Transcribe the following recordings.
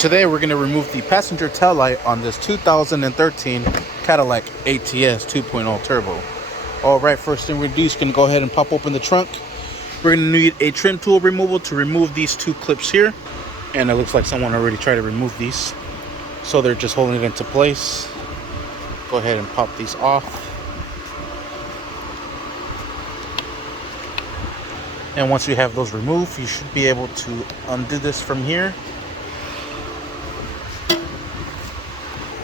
Today we're going to remove the passenger tail light on this 2013 Cadillac ATS 2.0 Turbo. Alright, first thing we're going to do is going to go ahead and pop open the trunk. We're going to need a trim tool removal to remove these two clips here. And it looks like someone already tried to remove these, so they're just holding it into place. Go ahead and pop these off. And once you have those removed, you should be able to undo this from here.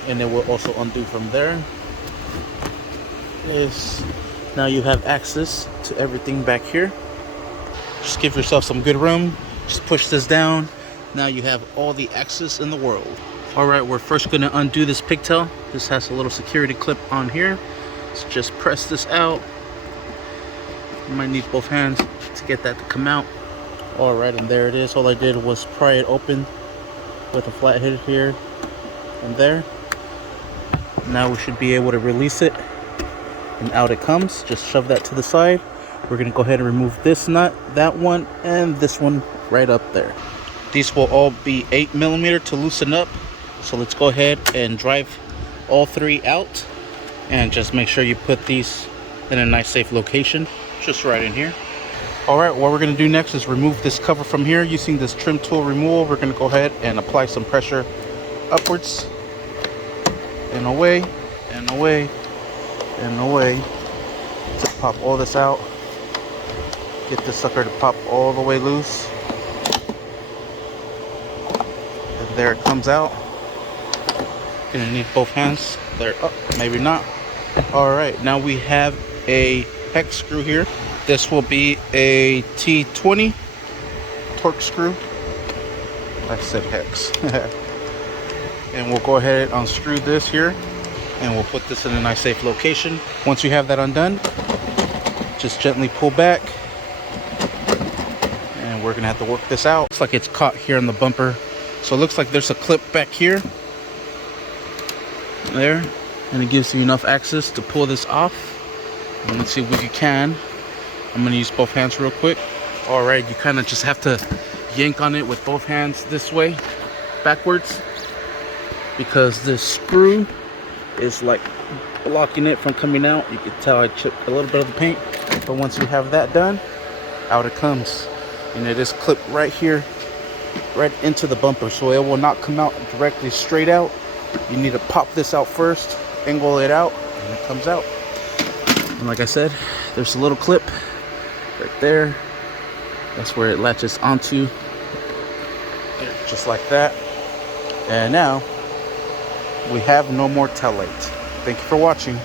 And it will also undo from there. Now you have access to everything back here. Just give yourself some good room. Just push this down. Now you have all the access in the world. Alright, we're first going to undo this pigtail. This has a little security clip on here. So just press this out. You might need both hands to get that to come out. Alright, and there it is. All I did was pry it open with a flathead here and there. Now we should be able to release it, and out it comes. Just shove that to the side. We're going to go ahead and remove this nut, that one, and this one right up there. These will all be 8mm to loosen up. So let's go ahead and drive all three out, and just make sure you put these in a nice safe location, just right in here. Alright, what we're going to do next is remove this cover from here using this trim tool removal. We're going to go ahead and apply some pressure upwards and away and away and away to pop all this out. Get this sucker to pop all the way loose. And there it comes out. Gonna need both hands. There, oh, maybe not. Alright, now we have a hex screw here. This will be a T20 torque screw. I said hex. And we'll go ahead and unscrew this here, and we'll put this in a nice safe location. Once you have that undone, just gently pull back, and we're gonna have to work this out. Looks like it's caught here on the bumper, so it looks like there's a clip back here, there, and it gives you enough access to pull this off. And let's see if we can. I'm gonna use both hands real quick. All right, you kind of just have to yank on it with both hands this way, backwards, because this screw is like blocking it from coming out. You can tell I chipped a little bit of the paint, but once you have that done, out it comes, and it is clipped right here, right into the bumper, so it will not come out directly straight out. You need to pop this out first, angle it out, and it comes out. And like I said, there's a little clip right there. That's where it latches onto, just like that. And now we have no more tail light. Thank you for watching.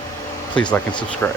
Please like and subscribe.